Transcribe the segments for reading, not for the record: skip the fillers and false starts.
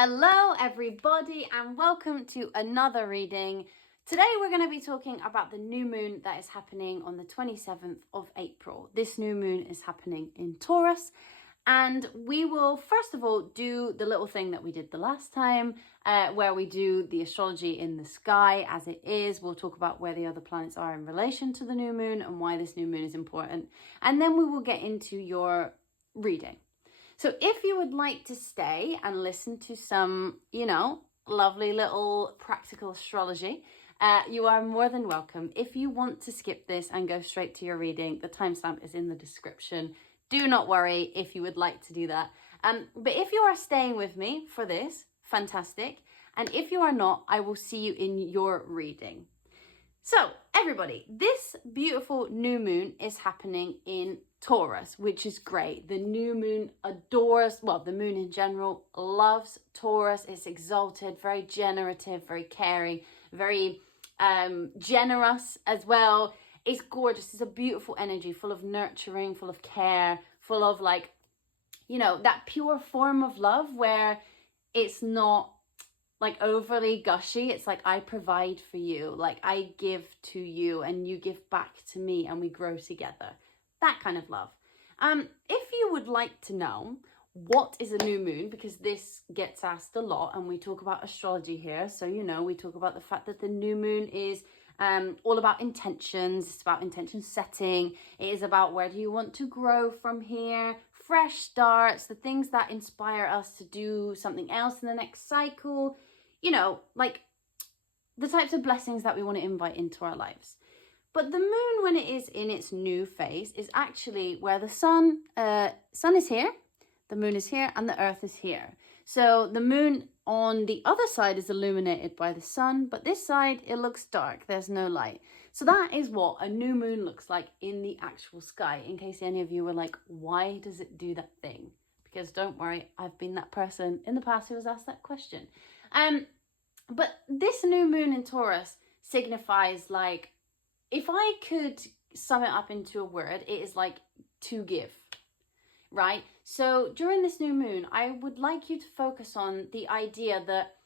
Hello everybody and welcome to another reading. Today we're going to be talking about the new moon that is happening on the 27th of April. This new moon is happening in Taurus, and we will first of all do the little thing that we did the last time where we do the astrology in the sky as it is. We'll talk about where the other planets are in relation to the new moon and why this new moon is important, and then we will get into your reading. So if you would like to stay and listen to some, lovely little practical astrology, you are more than welcome. If you want to skip this and go straight to your reading, the timestamp is in the description. Do not worry if you would like to do that. But if you are staying with me for this, fantastic. And if you are not, I will see you in your reading. So everybody, this beautiful new moon is happening in Taurus, which is great. The new moon adores, the moon in general loves Taurus. It's exalted, very generative, very caring, very generous as well. It's gorgeous. It's a beautiful energy, full of nurturing, full of care, full of that pure form of love where it's not like overly gushy. It's like, I provide for you, like I give to you and you give back to me and we grow together. That kind of love. If you would like to know what is a new moon, because this gets asked a lot and we talk about astrology here. So, we talk about the fact that the new moon is all about intentions. It's about intention setting. It is about where do you want to grow from here, fresh starts, the things that inspire us to do something else in the next cycle, like the types of blessings that we want to invite into our lives. But the moon, when it is in its new phase, is actually where the sun is here, the moon is here, and the earth is here. So the moon on the other side is illuminated by the sun, but this side, it looks dark. There's no light. So that is what a new moon looks like in the actual sky, in case any of you were like, why does it do that thing? Because don't worry, I've been that person in the past who was asked that question. But this new moon in Taurus signifies, like, if I could sum it up into a word, it is like to give, right? So during this new moon, I would like you to focus on the idea that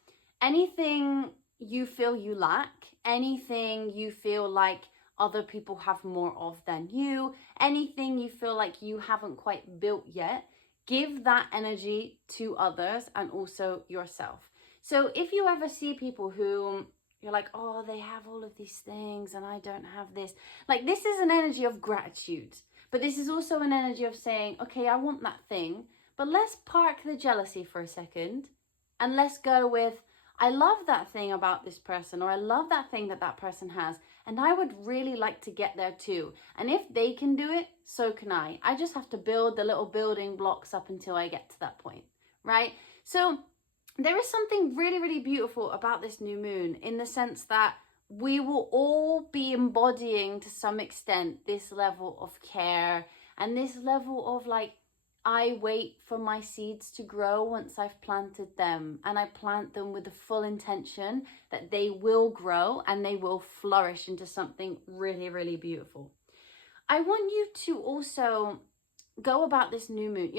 anything you feel you lack, anything you feel like other people have more of than you, anything you feel like you haven't quite built yet, give that energy to others and also yourself. So if you ever see people who you're like, oh, they have all of these things and I don't have this. Like, this is an energy of gratitude. But this is also an energy of saying, okay, I want that thing, but let's park the jealousy for a second and let's go with, I love that thing about this person, or I love that thing that that person has, and I would really like to get there too. And if they can do it, so can I. I just have to build the little building blocks up until I get to that point, right? So there is something really, really beautiful about this new moon in the sense that we will all be embodying to some extent this level of care and this level of like, I wait for my seeds to grow once I've planted them, and I plant them with the full intention that they will grow and they will flourish into something really, really beautiful. I want you to also go about this new moon.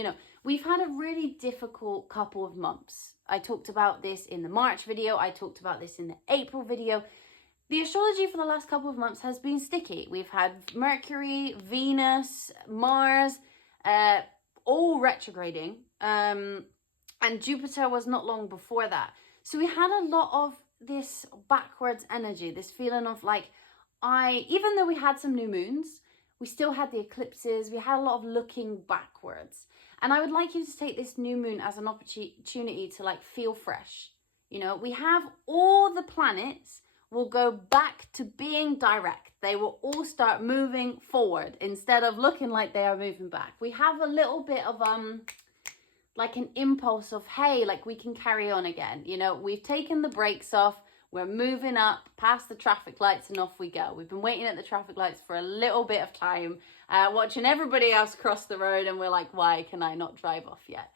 We've had a really difficult couple of months. I talked about this in the March video. I talked about this in the April video. The astrology for the last couple of months has been sticky. We've had Mercury, Venus, Mars, all retrograding. And Jupiter was not long before that. So we had a lot of this backwards energy, this feeling of like, even though we had some new moons, we still had the eclipses, we had a lot of looking backwards. And I would like you to take this new moon as an opportunity to like feel fresh. We have all the planets will go back to being direct. They will all start moving forward instead of looking like they are moving back. We have a little bit of like an impulse of, hey, like we can carry on again. We've taken the brakes off. We're moving up past the traffic lights and off we go. We've been waiting at the traffic lights for a little bit of time, watching everybody else cross the road, and we're like, why can I not drive off yet?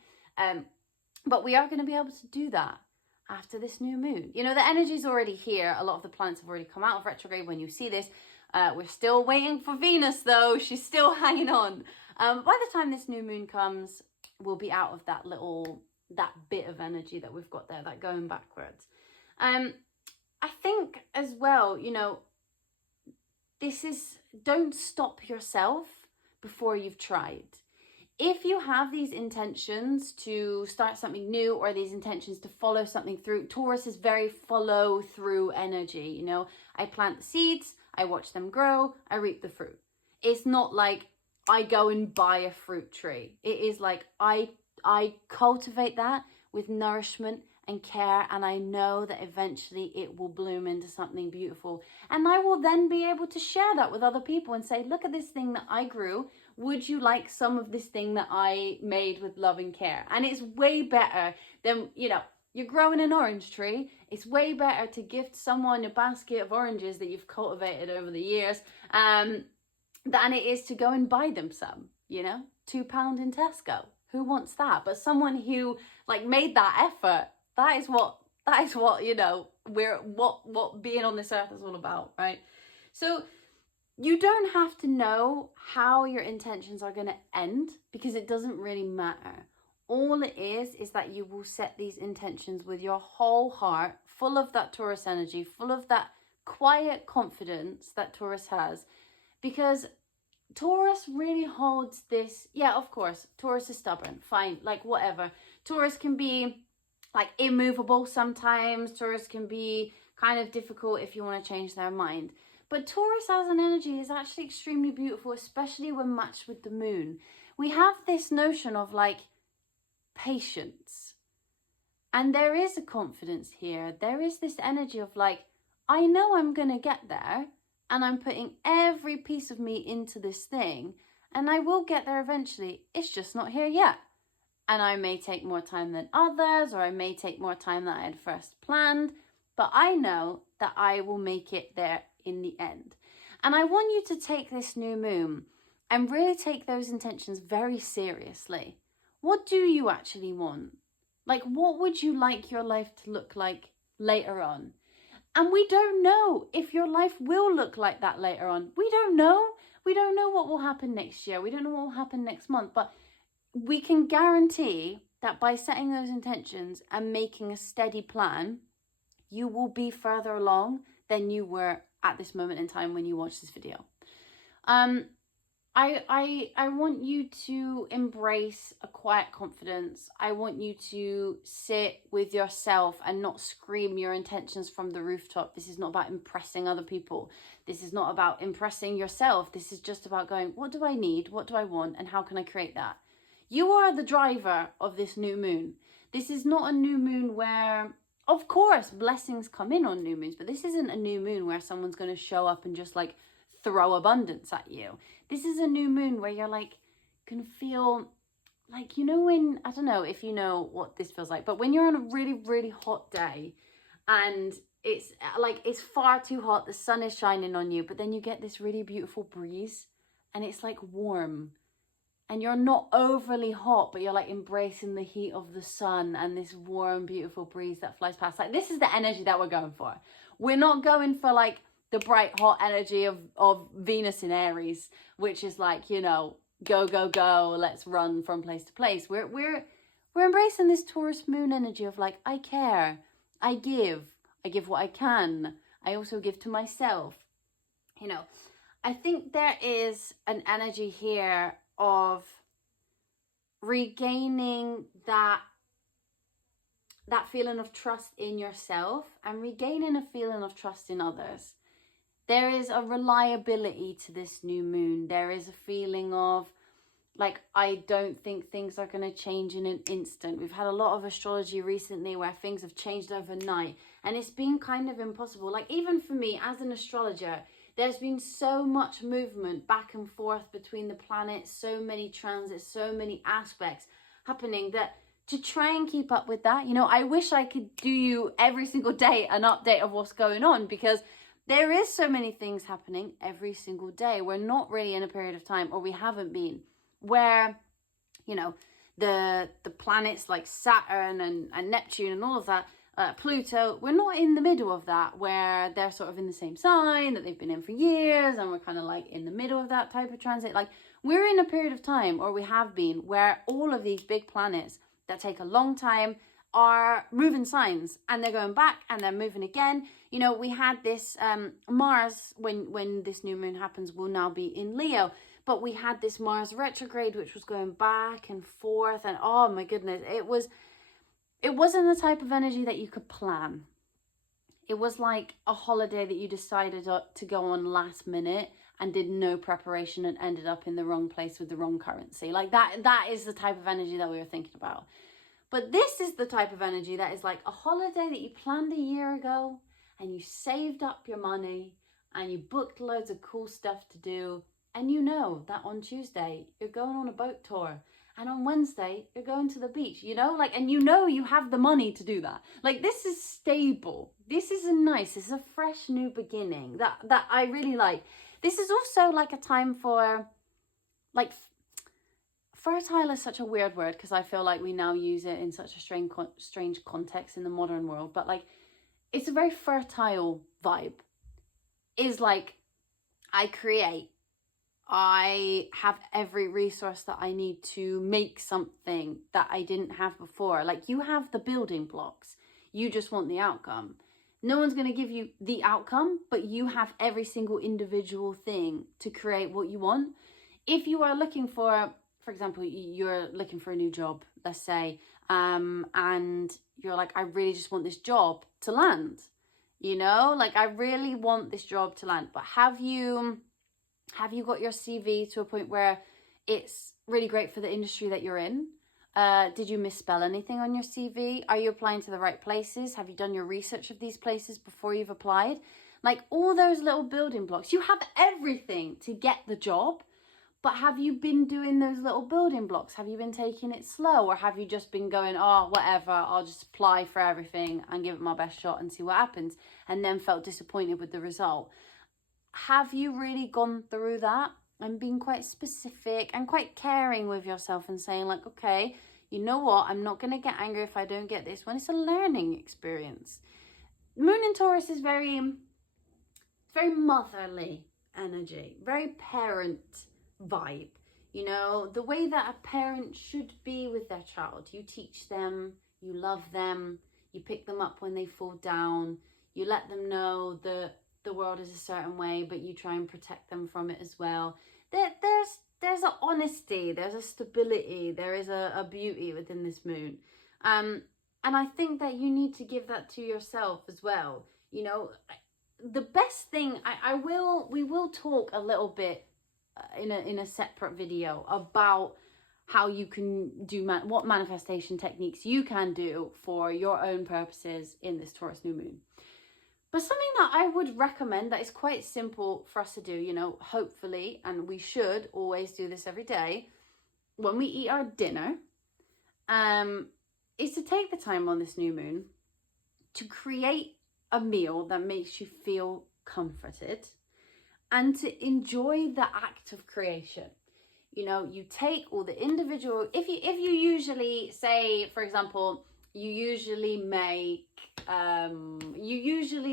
But we are going to be able to do that after this new moon. The energy's already here. A lot of the planets have already come out of retrograde when you see this. We're still waiting for Venus though. She's still hanging on. By the time this new moon comes, we'll be out of that little that bit of energy that we've got there, that going backwards. I think as well, you know, this is, don't stop yourself before you've tried. If you have these intentions to start something new or these intentions to follow something through, Taurus is very follow through energy. You know, I plant the seeds, I watch them grow, I reap the fruit. It's not like I go and buy a fruit tree. It is like I cultivate that with nourishment and care, and I know that eventually it will bloom into something beautiful. And I will then be able to share that with other people and say, look at this thing that I grew. Would you like some of this thing that I made with love and care? And it's way better than, you know, you're growing an orange tree. It's way better to gift someone a basket of oranges that you've cultivated over the years than it is to go and buy them some, you know, £2 in Tesco. Who wants that? But someone who like made that effort, that is what, you know, what being on this earth is all about, right? So you don't have to know how your intentions are going to end, because it doesn't really matter. All it is that you will set these intentions with your whole heart, full of that Taurus energy, full of that quiet confidence that Taurus has. Because Taurus really holds this, yeah, of course, Taurus is stubborn, fine, like whatever. Taurus can be like immovable sometimes. Taurus can be kind of difficult if you want to change their mind. But Taurus as an energy is actually extremely beautiful, especially when matched with the moon. We have this notion of like patience. And there is a confidence here. There is this energy of like, I know I'm going to get there, and I'm putting every piece of me into this thing, and I will get there eventually. It's just not here yet. And I may take more time than others, or I may take more time than I had first planned, but I know that I will make it there in the end. And I want you to take this new moon and really take those intentions very seriously. What do you actually want? Like, what would you like your life to look like later on? And we don't know if your life will look like that later on. We don't know. We don't know what will happen next year. We don't know what will happen next month. But we can guarantee that by setting those intentions and making a steady plan, you will be further along than you were at this moment in time when you watch this video. I want you to embrace a quiet confidence. I want you to sit with yourself and not scream your intentions from the rooftop. This is not about impressing other people. This is not about impressing yourself. This is just about going, what do I need? What do I want? And how can I create that? You are the driver of this new moon. This is not a new moon where, of course, blessings come in on new moons, but this isn't a new moon where someone's going to show up and just like throw abundance at you. This is a new moon where you're like, can feel like, you know, when, I don't know if you know what this feels like, but when you're on a really, really hot day and it's like, it's far too hot, the sun is shining on you, but then you get this really beautiful breeze and it's like warm. And you're not overly hot, but you're like embracing the heat of the sun and this warm, beautiful breeze that flies past. Like, this is the energy that we're going for. We're not going for like the bright, hot energy of Venus in Aries, which is like, you know, go, go, go, let's run from place to place. We're embracing this Taurus moon energy of like, I care, I give what I can. I also give to myself. You know, I think there is an energy here of regaining that feeling of trust in yourself and regaining a feeling of trust in others. There is a reliability to this new moon. There is a feeling of like, I don't think things are going to change in an instant. We've had a lot of astrology recently where things have changed overnight, and it's been kind of impossible. Like, even for me as an astrologer, there's been so much movement back and forth between the planets, so many transits, so many aspects happening that to try and keep up with that, you know, I wish I could do you every single day an update of what's going on, because there is so many things happening every single day. We're not really in a period of time, or we haven't been, where, you know, the planets like Saturn and Neptune and all of that, Pluto, we're not in the middle of that where they're sort of in the same sign that they've been in for years, and we're kind of like in the middle of that type of transit. Like, we're in a period of time, or we have been, where all of these big planets that take a long time are moving signs, and they're going back and they're moving again. You know, we had this Mars, when this new moon happens, will now be in Leo, but we had this Mars retrograde which was going back and forth, and oh my goodness, it wasn't the type of energy that you could plan. It was like a holiday that you decided to go on last minute and did no preparation and ended up in the wrong place with the wrong currency. Like that is the type of energy that we were thinking about. But this is the type of energy that is like a holiday that you planned a year ago, and you saved up your money and you booked loads of cool stuff to do. And you know that on Tuesday you're going on a boat tour, and on Wednesday you're going to the beach, you know, like, and you know you have the money to do that. Like, this is stable. This is this is a fresh new beginning that I really like. This is also like a time for, like, fertile is such a weird word because I feel like we now use it in such a strange context in the modern world, but like, it's a very fertile vibe. Is like, I create, I have every resource that I need to make something that I didn't have before. Like, you have the building blocks, you just want the outcome. No one's going to give you the outcome, but you have every single individual thing to create what you want. If you are looking for example, you're looking for a new job, let's say, and you're like, I really just want this job to land, you know, like, I really want this job to land. But have you got your CV to a point where it's really great for the industry that you're in? Did you misspell anything on your CV? Are you applying to the right places? Have you done your research of these places before you've applied? Like, all those little building blocks, you have everything to get the job. But have you been doing those little building blocks? Have you been taking it slow? Or have you just been going, oh, whatever, I'll just apply for everything and give it my best shot and see what happens, and then felt disappointed with the result? Have you really gone through that and been quite specific and quite caring with yourself and saying, like, okay, you know what, I'm not going to get angry if I don't get this one. It's a learning experience. Moon in Taurus is very motherly energy, very parent vibe, you know, the way that a parent should be with their child. You teach them, you love them, you pick them up when they fall down, you let them know that the world is a certain way, but you try and protect them from it as well. There's an honesty, there's a stability, there is a beauty within this moon, and I think that you need to give that to yourself as well. You know, the best thing, we will talk a little bit in a separate video about how you can do what manifestation techniques you can do for your own purposes in this Taurus new moon. But something that I would recommend that is quite simple for us to do, you know, hopefully, and we should always do this every day when we eat our dinner, is to take the time on this new moon to create a meal that makes you feel comforted and to enjoy the act of creation. You know, you take all the individual, if you usually say, for example, you usually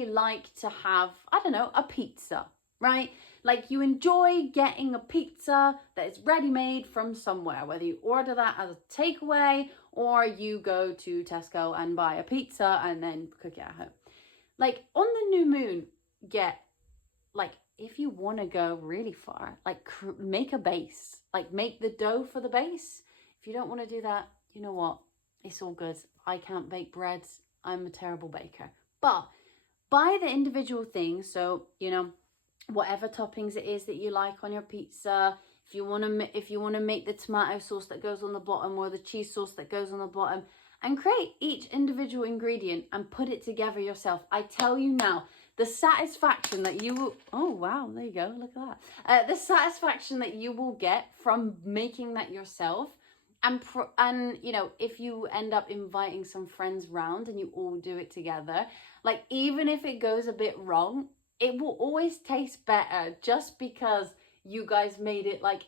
like to have, I don't know, a pizza, right? Like, you enjoy getting a pizza that is ready-made from somewhere, whether you order that as a takeaway or you go to Tesco and buy a pizza and then cook it at home. Like, on the new moon, if you want to go really far, like, make a base, like, make the dough for the base. If you don't want to do that, you know what? It's all good. I can't bake breads. I'm a terrible baker. But buy the individual things. So, you know, whatever toppings it is that you like on your pizza. If you want to make the tomato sauce that goes on the bottom or the cheese sauce that goes on the bottom, and create each individual ingredient and put it together yourself. I tell you now, the satisfaction that you will, oh wow, there you go, look at that. The satisfaction that you will get from making that yourself, and you know, if you end up inviting some friends round and you all do it together, like, even if it goes a bit wrong, it will always taste better just because you guys made it, like,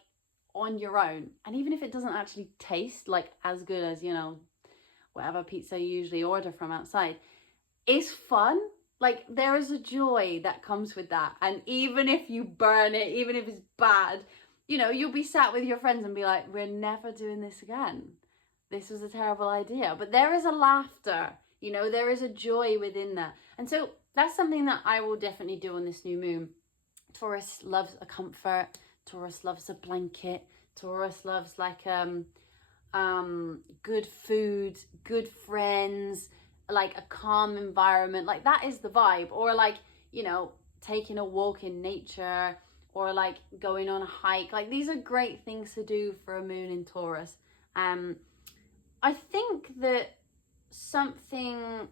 on your own. And even if it doesn't actually taste like as good as, you know, whatever pizza you usually order from outside, it's fun. Like, there is a joy that comes with that. And even if you burn it, even if it's bad, you know, you'll be sat with your friends and be like, we're never doing this again. this was a terrible idea. But there is a laughter, you know, there is a joy within that. And so that's something that I will definitely do on this new moon. Taurus loves a comfort. Taurus loves a blanket. Taurus loves like good food, good friends, like a calm environment. Like that is the vibe. Or like, you know, taking a walk in nature, or like going on a hike. Like these are great things to do for a moon in Taurus. I think that something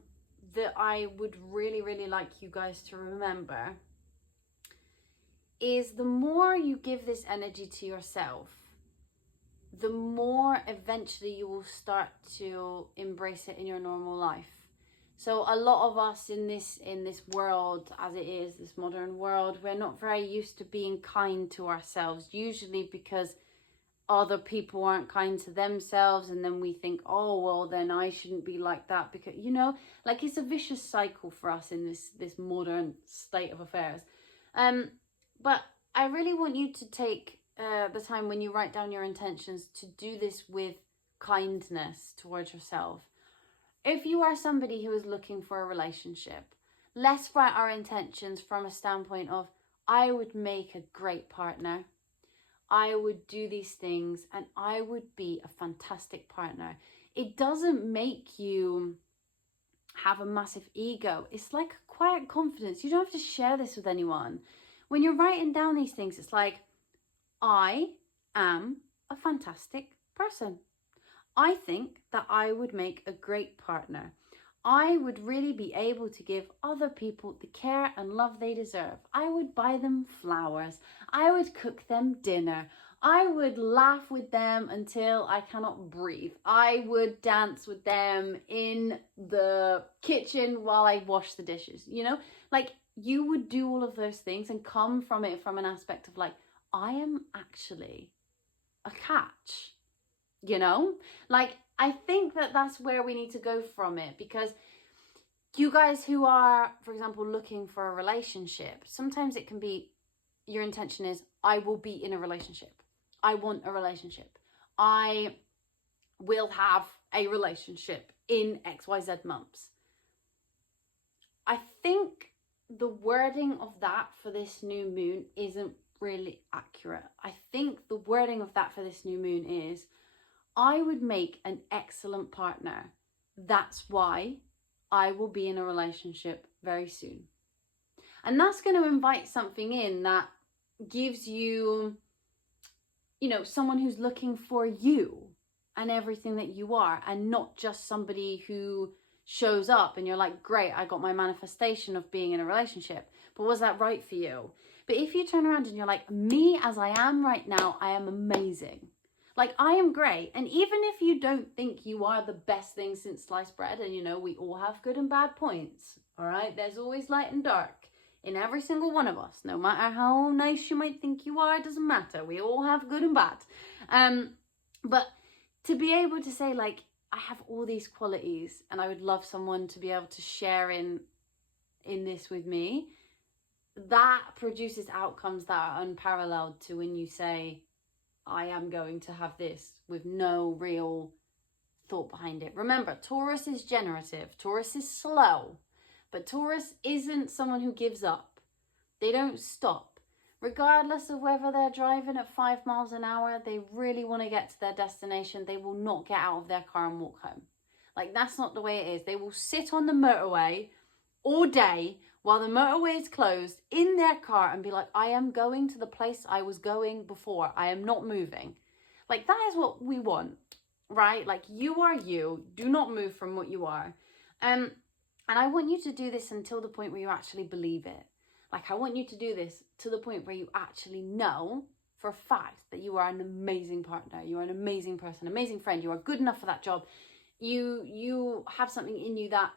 that I would really, really like you guys to remember is the more you give this energy to yourself, the more eventually you will start to embrace it in your normal life. So a lot of us in this world, as it is, this modern world, we're not very used to being kind to ourselves, usually because other people aren't kind to themselves, and then we think, oh well, then I shouldn't be like that, because, you know, like it's a vicious cycle for us in this modern state of affairs. But I really want you to take the time when you write down your intentions to do this with kindness towards yourself. If you are somebody who is looking for a relationship, let's write our intentions from a standpoint of, I would make a great partner, I would do these things, and I would be a fantastic partner. It doesn't make you have a massive ego. It's like a quiet confidence. You don't have to share this with anyone. When you're writing down these things, it's like, I am a fantastic person. I think that I would make a great partner. I would really be able to give other people the care and love they deserve. I would buy them flowers. I would cook them dinner. I would laugh with them until I cannot breathe. I would dance with them in the kitchen while I wash the dishes. You know, like you would do all of those things and come from it from an aspect of like, I am actually a catch. You know, like I think that that's where we need to go from it, because you guys who are, for example, looking for a relationship, sometimes it can be your intention is, I will be in a relationship. I want a relationship. I will have a relationship in XYZ months. I think the wording of that for this new moon isn't really accurate. I think the wording of that for this new moon is, I would make an excellent partner. That's why I will be in a relationship very soon. And that's going to invite something in that gives you, you know, someone who's looking for you and everything that you are, and not just somebody who shows up and you're like, great, I got my manifestation of being in a relationship, but was that right for you? But if you turn around and you're like, me as I am right now, I am amazing. Like, I am great. And even if you don't think you are the best thing since sliced bread, and you know, we all have good and bad points, all right? There's always light and dark in every single one of us. No matter how nice you might think you are, it doesn't matter. We all have good and bad. But to be able to say, like, I have all these qualities and I would love someone to be able to share in this with me, that produces outcomes that are unparalleled to when you say, I am going to have this, with no real thought behind it. Remember, Taurus is generative. Taurus is slow. But Taurus isn't someone who gives up. They don't stop. Regardless of whether they're driving at 5 miles an hour, they really want to get to their destination. They will not get out of their car and walk home. Like, that's not the way it is. They will sit on the motorway all day while the motorway is closed in their car and be like, I am going to the place I was going before. I am not moving. Like, that is what we want, right? Like, you are you. Do not move from what you are. And I want you to do this until the point where you actually believe it. Like, I want you to do this to the point where you actually know for a fact that you are an amazing partner. You are an amazing person, amazing friend. You are good enough for that job. You have something in you that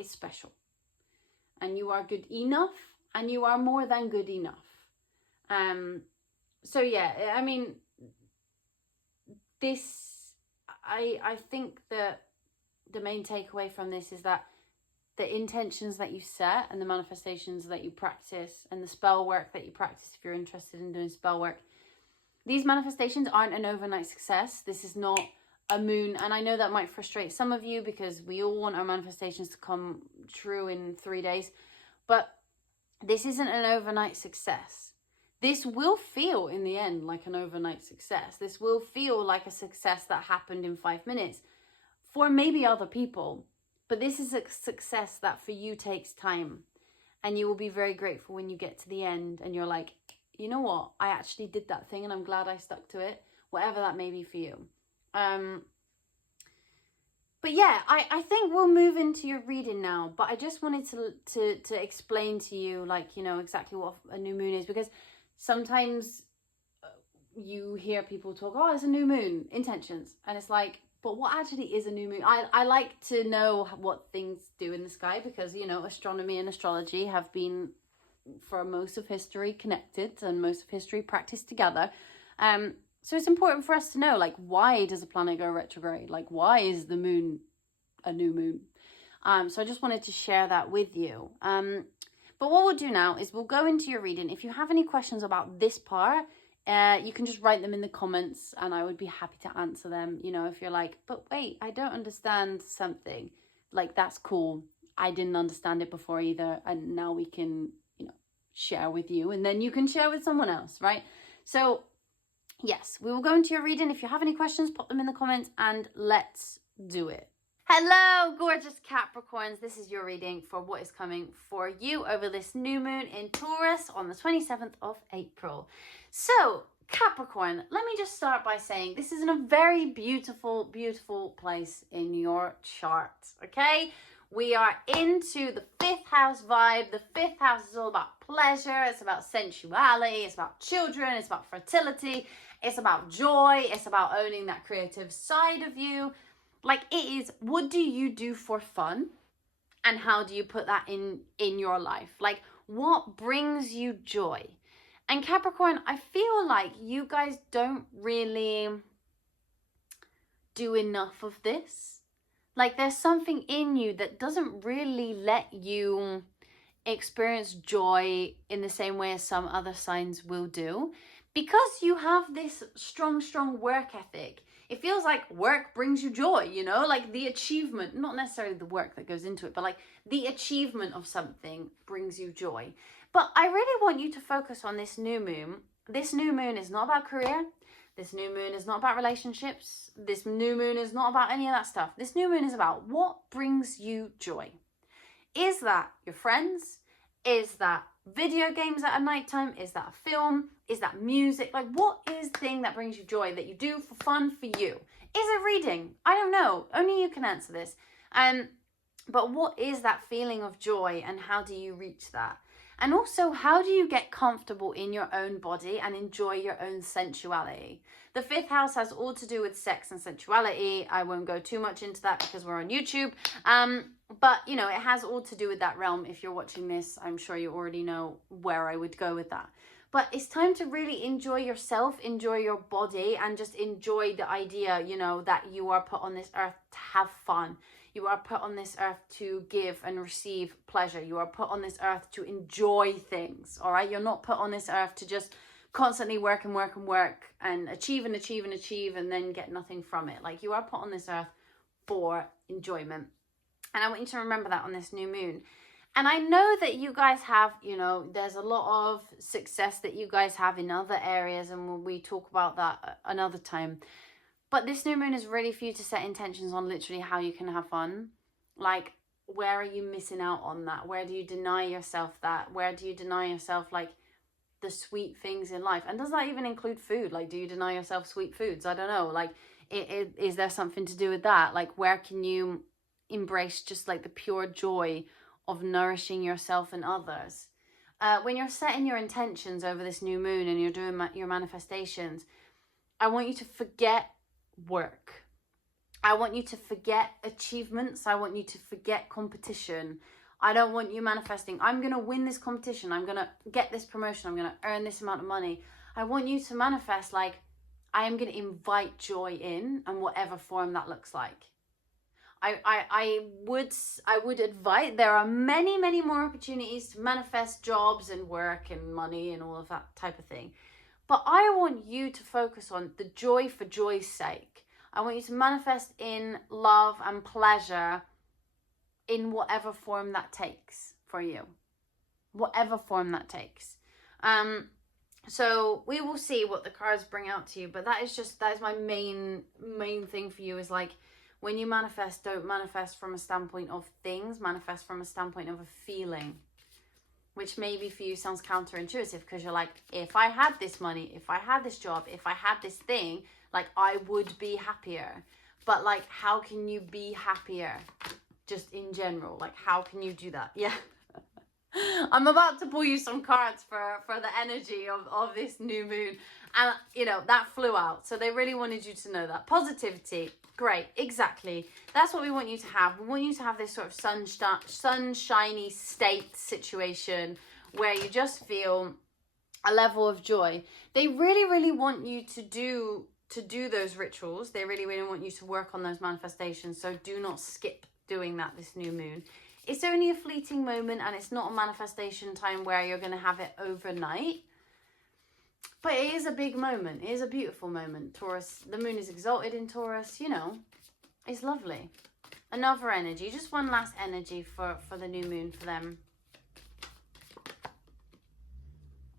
is special. And you are good enough, and you are more than good enough. So yeah, I mean, I think that the main takeaway from this is that the intentions that you set and the manifestations that you practice and the spell work that you practice, if you're interested in doing spell work, these manifestations aren't an overnight success. This is not a moon, and I know that might frustrate some of you because we all want our manifestations to come true in 3 days, but this isn't an overnight success. This will feel in the end like an overnight success. This will feel like a success that happened in 5 minutes for maybe other people, but this is a success that for you takes time, and you will be very grateful when you get to the end and you're like, you know what, I actually did that thing and I'm glad I stuck to it, whatever that may be for you. But yeah, I think we'll move into your reading now, but I just wanted to explain to you, like, you know, exactly what a new moon is, because sometimes you hear people talk, oh, it's a new moon, intentions, and it's like, but what actually is a new moon? I like to know what things do in the sky, because, you know, astronomy and astrology have been, for most of history, connected, and most of history practiced together. So it's important for us to know, like, why does a planet go retrograde? Like, why is the moon a new moon? So I just wanted to share that with you. But what we'll do now is we'll go into your reading. If you have any questions about this part, you can just write them in the comments and I would be happy to answer them. You know, if you're like, but wait, I don't understand something, like, that's cool. I didn't understand it before either. And now we can, you know, share with you, and then you can share with someone else, right? So yes, we will go into your reading. If you have any questions, pop them in the comments and let's do it. Hello, gorgeous Capricorns. This is your reading for what is coming for you over this new moon in Taurus on the 27th of April. So, Capricorn, let me just start by saying this is in a very beautiful, beautiful place in your chart, okay? We are into the 5th house vibe. The 5th house is all about pleasure. It's about sensuality. It's about children. It's about fertility. It's about joy. It's about owning that creative side of you. Like, it is, what do you do for fun? And how do you put that in your life? Like, what brings you joy? And Capricorn, I feel like you guys don't really do enough of this. Like, there's something in you that doesn't really let you experience joy in the same way as some other signs will do. Because you have this strong work ethic, it feels like work brings you joy, you know? Like, the achievement, not necessarily the work that goes into it, but like the achievement of something brings you joy. But I really want you to focus on this new moon. This new moon is not about career. This new moon is not about relationships. This new moon is not about any of that stuff. This new moon is about what brings you joy. Is that your friends? Is that video games at nighttime? Is that a film? Is that music? Like, what is the thing that brings you joy that you do for fun for you? Is it reading? I don't know. Only you can answer this. But what is that feeling of joy, and how do you reach that? And also, how do you get comfortable in your own body and enjoy your own sensuality? The 5th house has all to do with sex and sensuality. I won't go too much into that because we're on YouTube. But, you know, it has all to do with that realm. If you're watching this, I'm sure you already know where I would go with that. But it's time to really enjoy yourself, enjoy your body, and just enjoy the idea, you know, that you are put on this earth to have fun. You are put on this earth to give and receive pleasure. You are put on this earth to enjoy things, all right? You're not put on this earth to just constantly work and achieve and then get nothing from it. Like, you are put on this earth for enjoyment. And I want you to remember that on this new moon. And I know that you guys have, you know, there's a lot of success that you guys have in other areas, and we talk about that another time. But this new moon is really for you to set intentions on literally how you can have fun. Like, where are you missing out on that? Where do you deny yourself that? Where do you deny yourself, like, the sweet things in life? And does that even include food? Like, do you deny yourself sweet foods? I don't know. Like, is there something to do with that? Like, where can you embrace just like the pure joy of nourishing yourself and others? When you're setting your intentions over this new moon and you're doing your manifestations, I want you to forget work. I want you to forget achievements. I want you to forget competition. I don't want you manifesting, I'm going to win this competition. I'm going to get this promotion. I'm going to earn this amount of money. I want you to manifest like, I am going to invite joy in, and whatever form that looks like. I would advise, there are many more opportunities to manifest jobs and work and money and all of that type of thing. But I want you to focus on the joy for joy's sake. I want you to manifest in love and pleasure in whatever form that takes for you. Whatever form that takes. So we will see what the cards bring out to you, but that is my main thing for you, is like, when you manifest, don't manifest from a standpoint of things, manifest from a standpoint of a feeling, which maybe for you sounds counterintuitive, because you're like, if I had this money, if I had this job, if I had this thing, like, I would be happier. But like, how can you be happier just in general? Like, how can you do that? Yeah. I'm about to pull you some cards for the energy of this new moon. And, you know, that flew out. So they really wanted you to know that. Positivity. Great. Exactly. That's what we want you to have. We want you to have this sort of sunshiny state situation where you just feel a level of joy. They really, really want you to do those rituals. They really, really want you to work on those manifestations. So do not skip doing that this new moon. It's only a fleeting moment, and it's not a manifestation time where you're going to have it overnight. But it is a big moment. It is a beautiful moment. Taurus, the moon is exalted in Taurus, you know. It's lovely. Another energy, just one last energy for the new moon for them.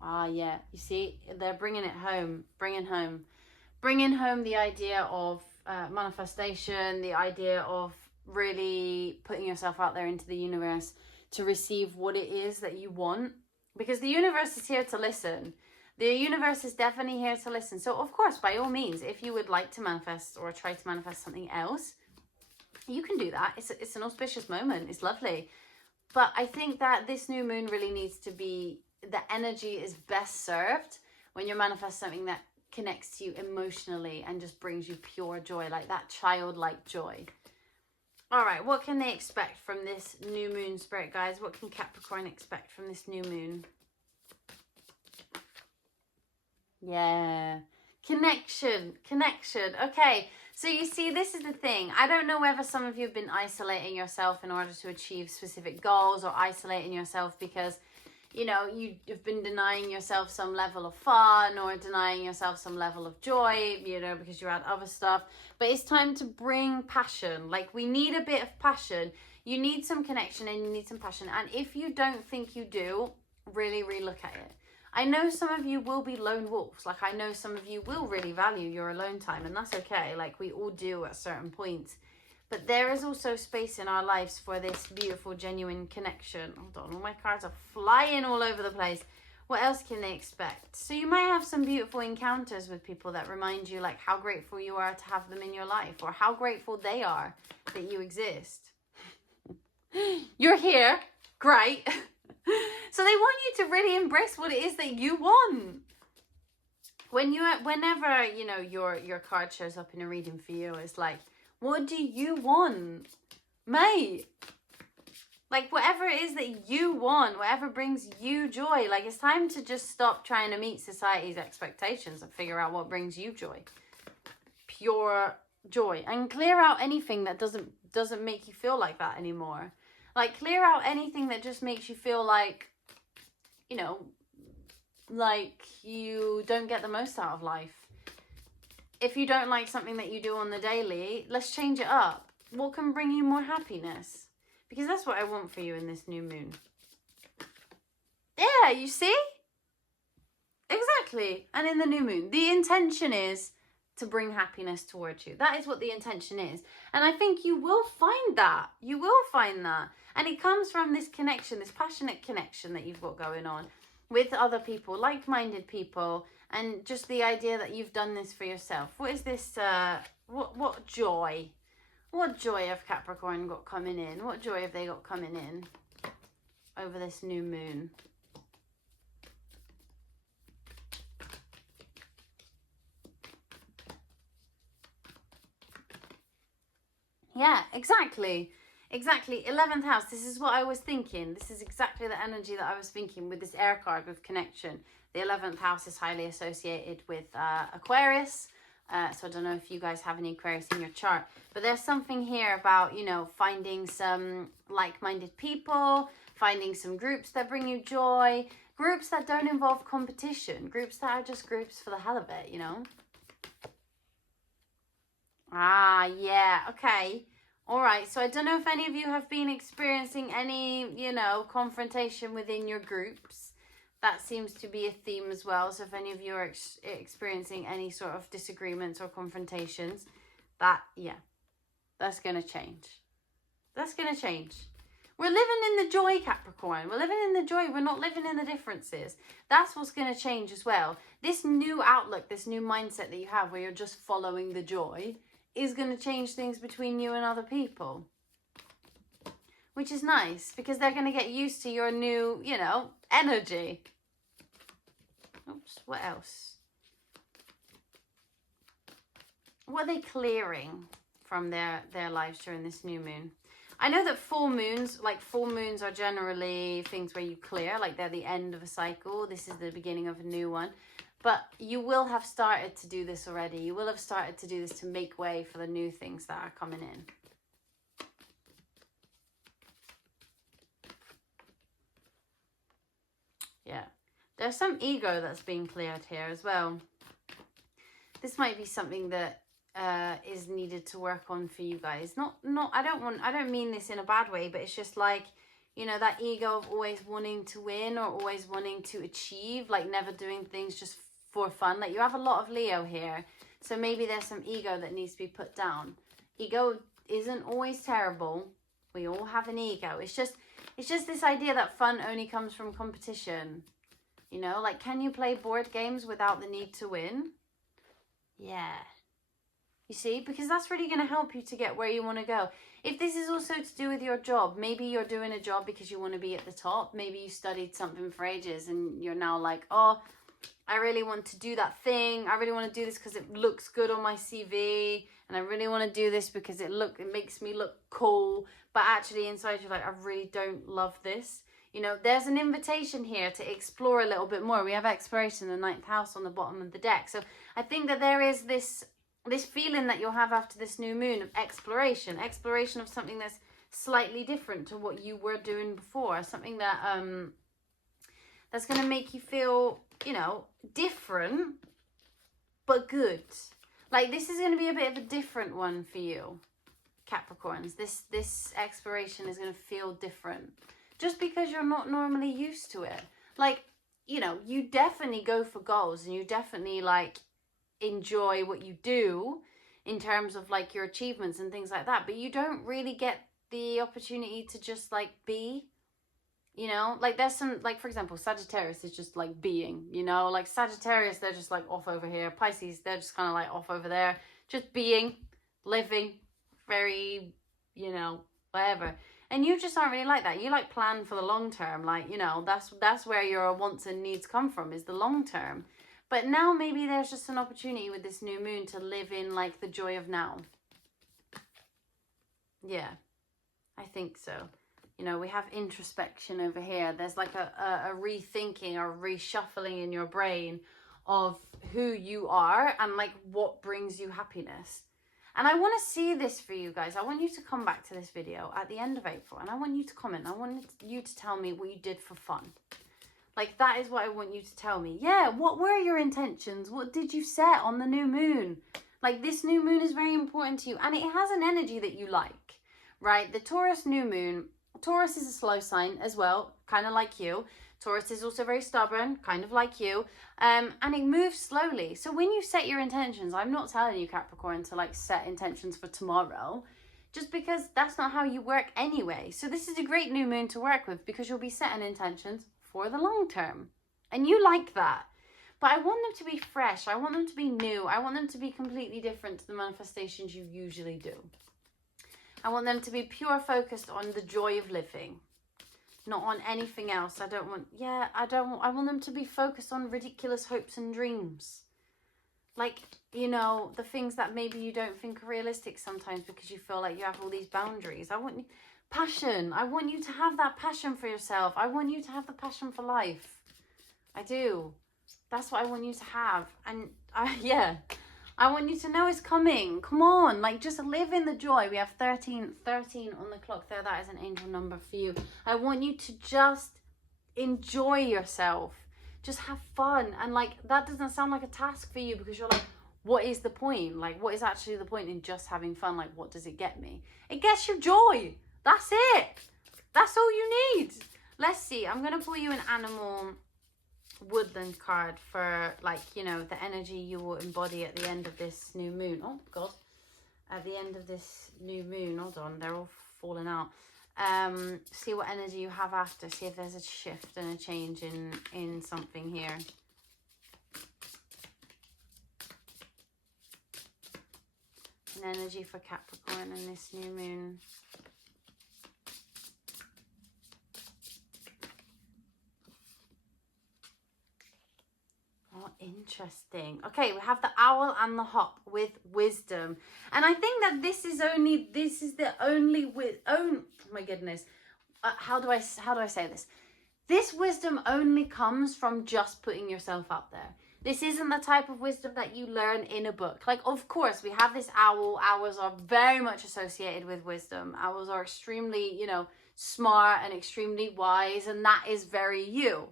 Ah, yeah. You see, they're bringing it home. Bringing home the idea of manifestation, the idea of really putting yourself out there into the universe to receive what it is that you want, because the universe is here to listen. The universe is definitely here to listen. So of course, by all means, if you would like to manifest or try to manifest something else, you can do that. It's an auspicious moment. It's lovely. But I think that this new moon really needs to be, the energy is best served when you manifest something that connects to you emotionally and just brings you pure joy, like that childlike joy. All right, what can they expect from this new moon, spirit guys? What can Capricorn expect from this new moon? Yeah, connection. Okay, so you see, this is the thing. I don't know whether some of you have been isolating yourself in order to achieve specific goals, or isolating yourself because, you know, you've been denying yourself some level of fun, or denying yourself some level of joy, you know, because you're at other stuff. But it's time to bring passion. Like, we need a bit of passion. You need some connection and you need some passion. And if you don't think you do, really relook at it. I know some of you will be lone wolves. Like, I know some of you will really value your alone time, and that's okay. Like, we all do at certain points. But there is also space in our lives for this beautiful, genuine connection. Hold on, all my cards are flying all over the place. What else can they expect? So you might have some beautiful encounters with people that remind you, like, how grateful you are to have them in your life, or how grateful they are that you exist. You're here. Great. So they want you to really embrace what it is that you want. Whenever, you know, your card shows up in a reading for you, it's like, what do you want, mate? Like, whatever it is that you want, whatever brings you joy, like, it's time to just stop trying to meet society's expectations and figure out what brings you joy. Pure joy. And clear out anything that doesn't make you feel like that anymore. Like, clear out anything that just makes you feel like, you know, like you don't get the most out of life. If you don't like something that you do on the daily, let's change it up. What can bring you more happiness? Because that's what I want for you in this new moon. Yeah, you see? Exactly. And in the new moon, the intention is to bring happiness towards you. That is what the intention is. And I think you will find that. You will find that. And it comes from this connection, this passionate connection that you've got going on with other people, like-minded people, and just the idea that you've done this for yourself. What is this, what joy? What joy have Capricorn got coming in? What joy have they got coming in over this new moon? Yeah, exactly. Exactly. 11th house. This is what I was thinking. This is exactly the energy that I was thinking with this air card, with connection. The 11th house is highly associated with Aquarius. So I don't know if you guys have any Aquarius in your chart. But there's something here about, you know, finding some like-minded people, finding some groups that bring you joy, groups that don't involve competition, groups that are just groups for the hell of it, you know. Ah, yeah, okay. All right, so I don't know if any of you have been experiencing any, you know, confrontation within your groups. That seems to be a theme as well. So if any of you are experiencing any sort of disagreements or confrontations, that, yeah, that's going to change. That's going to change. We're living in the joy, Capricorn. We're living in the joy. We're not living in the differences. That's what's going to change as well. This new outlook, this new mindset that you have where you're just following the joy is going to change things between you and other people. Which is nice because they're going to get used to your new, you know, energy. Oops, what else? What are they clearing from their lives during this new moon? I know that full moons are generally things where you clear, like they're the end of a cycle. This is the beginning of a new one. But you will have started to do this already. You will have started to do this to make way for the new things that are coming in. Yeah. There's some ego that's being cleared here as well. This might be something that is needed to work on for you guys. I don't mean this in a bad way, but it's just like, you know, that ego of always wanting to win or always wanting to achieve, like never doing things just for fun. Like you have a lot of Leo here, so maybe there's some ego that needs to be put down. Ego isn't always terrible. We all have an ego. It's just this idea that fun only comes from competition. You know, like, can you play board games without the need to win? Yeah. You see, because that's really going to help you to get where you want to go. If this is also to do with your job, maybe you're doing a job because you want to be at the top. Maybe you studied something for ages and you're now like, oh, I really want to do that thing. I really want to do this because it looks good on my CV. And I really want to do this because it makes me look cool. But actually inside you're like, I really don't love this. You know, there's an invitation here to explore a little bit more. We have exploration in the 9th house on the bottom of the deck. So I think that there is this feeling that you'll have after this new moon of exploration of something that's slightly different to what you were doing before, something that that's going to make you feel, you know, different but good. Like this is going to be a bit of a different one for you, Capricorns. This exploration is going to feel different just because you're not normally used to it. Like, you know, you definitely go for goals and you definitely like enjoy what you do in terms of like your achievements and things like that, but you don't really get the opportunity to just like be, you know, like there's some, like for example, Sagittarius is just like being, you know, like Sagittarius, they're just like off over here. Pisces, they're just kind of like off over there, just being, living, very, you know, whatever. And you just aren't really like that. You like plan for the long term, like, you know, that's where your wants and needs come from, is the long term. But now maybe there's just an opportunity with this new moon to live in like the joy of now. Yeah, I think so. You know, we have introspection over here. There's like a rethinking or reshuffling in your brain of who you are and like what brings you happiness. And I want to see this for you guys. I want you to come back to this video at the end of April and I want you to comment. I want you to tell me what you did for fun. Like, that is what I want you to tell me. Yeah, what were your intentions? What did you set on the new moon? Like, this new moon is very important to you. And it has an energy that you like, right? The Taurus new moon. Taurus is a slow sign as well, kind of like you. Taurus is also very stubborn, kind of like you. And it moves slowly. So when you set your intentions, I'm not telling you, Capricorn, to like set intentions for tomorrow, just because that's not how you work anyway. So this is a great new moon to work with because you'll be setting intentions for the long term. And you like that. But I want them to be fresh. I want them to be new. I want them to be completely different to the manifestations you usually do. I want them to be pure focused on the joy of living, not on anything else. I want them to be focused on ridiculous hopes and dreams. Like, you know, the things that maybe you don't think are realistic sometimes because you feel like you have all these boundaries. Passion. I want you to have that passion for yourself. I want you to have the passion for life. I do. That's what I want you to have. And I want you to know it's coming. Come on, like just live in the joy. We have 13 on the clock there. That is an angel number for you. I want you to just enjoy yourself. Just have fun. And like, that doesn't sound like a task for you because you're like, what is the point? Like, what is actually the point in just having fun? Like, what does it get me? It gets you joy. That's it. That's all you need. Let's see. I'm going to pull you an animal woodland card for, like, you know, the energy you will embody at the end of this new moon. Oh, God. At the end of this new moon. Hold on. They're all falling out. See what energy you have after. See if there's a shift and a change in something here. An energy for Capricorn and this new moon. Oh, interesting. Okay, we have the owl and the hop with wisdom. And I think that this is the only oh my goodness. How do I say this? This wisdom only comes from just putting yourself out there. This isn't the type of wisdom that you learn in a book. Like, of course, we have this owl. Owls are very much associated with wisdom. Owls are extremely, you know, smart and extremely wise, and that is very you.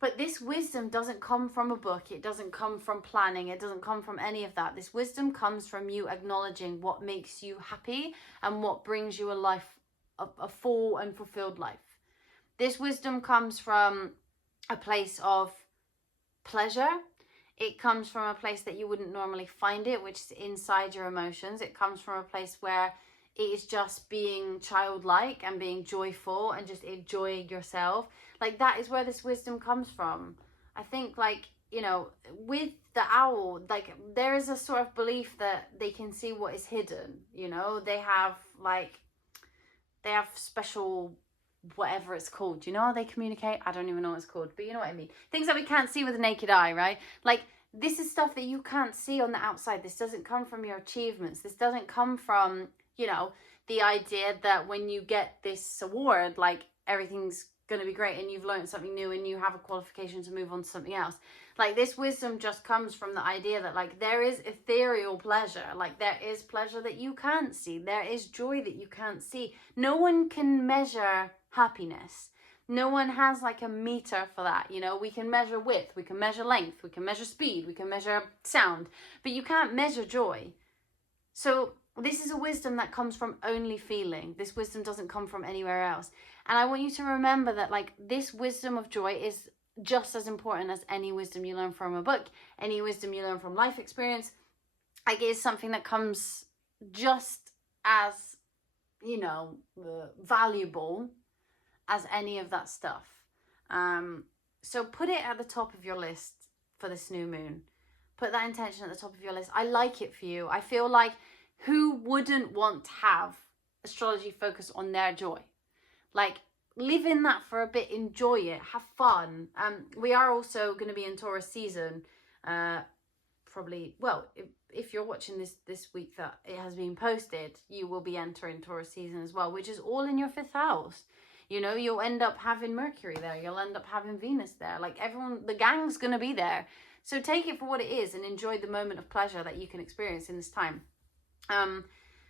But this wisdom doesn't come from a book. It doesn't come from planning. It doesn't come from any of that. This wisdom comes from you acknowledging what makes you happy and what brings you a life, a full and fulfilled life. This wisdom comes from a place of pleasure. It comes from a place that you wouldn't normally find it, which is inside your emotions. It comes from a place where it is just being childlike and being joyful and just enjoying yourself. Like, that is where this wisdom comes from. I think, like, you know, with the owl, like, there is a sort of belief that they can see what is hidden, you know. They have special, whatever it's called, you know how they communicate? I don't even know what it's called, but you know what I mean. Things that we can't see with the naked eye, right? Like, this is stuff that you can't see on the outside. This doesn't come from your achievements. This doesn't come from, you know, the idea that when you get this award, like, everything's going to be great and you've learned something new and you have a qualification to move on to something else. Like, this wisdom just comes from the idea that, like, there is ethereal pleasure. Like, there is pleasure that you can't see. There is joy that you can't see. No one can measure happiness. No one has, like, a meter for that, you know. We can measure width, we can measure length, we can measure speed, we can measure sound, but you can't measure joy. So this is a wisdom that comes from only feeling. This wisdom doesn't come from anywhere else. And I want you to remember that, like, this wisdom of joy is just as important as any wisdom you learn from a book, any wisdom you learn from life experience. Like, it is something that comes just as, you know, valuable as any of that stuff. So put it at the top of your list for this new moon. Put that intention at the top of your list. I like it for you. I feel like, who wouldn't want to have astrology focus on their joy? Like, live in that for a bit, enjoy it, have fun. We are also going to be in Taurus season. Probably, well, if you're watching this week that it has been posted, you will be entering Taurus season as well, which is all in your 5th house. You know, you'll end up having Mercury there. You'll end up having Venus there. Like, everyone, the gang's going to be there. So take it for what it is and enjoy the moment of pleasure that you can experience in this time.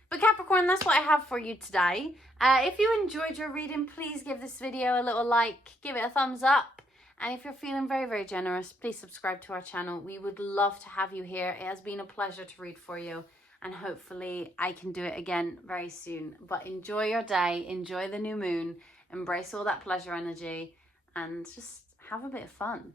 But Capricorn, that's what I have for you today. If you enjoyed your reading, please give this video a little like, give it a thumbs up. And if you're feeling very, very generous, please subscribe to our channel. We would love to have you here. It has been a pleasure to read for you. And hopefully I can do it again very soon. But enjoy your day, enjoy the new moon, embrace all that pleasure energy, and just have a bit of fun.